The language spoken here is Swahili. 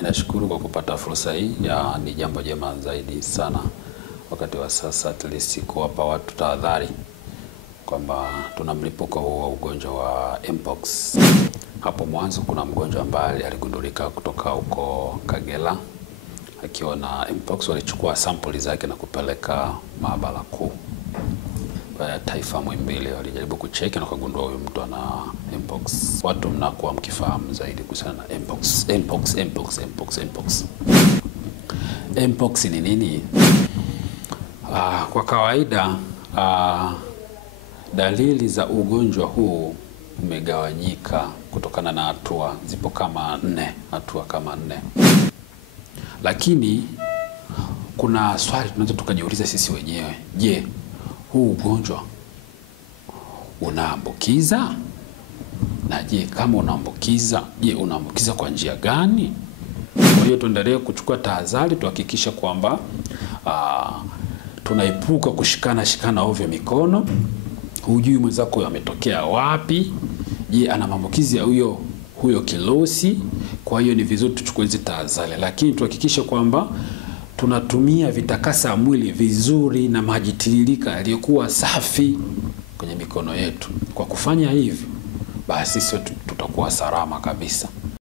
Ninashukuru kwa kupata fursa hii ni jambo jema zaidi sana wakati wa sasa, at least kuwapa watu tahadhari kwamba tuna mlipuko huu wa ugonjwa wa mpox. Hapo mwanzo kuna mgonjwa ambaye aligundulika kutoka huko Kagera akiwa na mpox. Walichukua sample zake na kupeleka maabara kuu ya taifa Muhimbili, walijaribu kucheki na kugundua huyu mtu ana mpox. Watu mnakuwa mkifahamu zaidi kuhusiana na mpox. Mpox ni nini? Kwa kawaida dalili za ugonjwa huu umegawanyika kutokana na hatua, zipo kama nne. Lakini kuna swali tunaweza tukajiuliza sisi wenyewe. Je, huu ugonjwa unaambukiza? Na je, kama unaambukiza, unaambukiza kwa njia gani? Kwa hiyo tuendelee kuchukua tahadhari, tuhakikisha kwamba tunaepuka kushikana ovyo mikono. Hujui mwenzako ametokea wapi. Je, ana maambukizi ya huyo kirusi? Kwa hiyo ni vizuri tuchukue hizo tahadhari, lakini tuhakikishe kwamba tunatumia vitakasa mwili vizuri na maji tiririka yaliyokuwa safi kwenye mikono yetu. Kwa kufanya hivyo, basi sisi tutakuwa salama kabisa.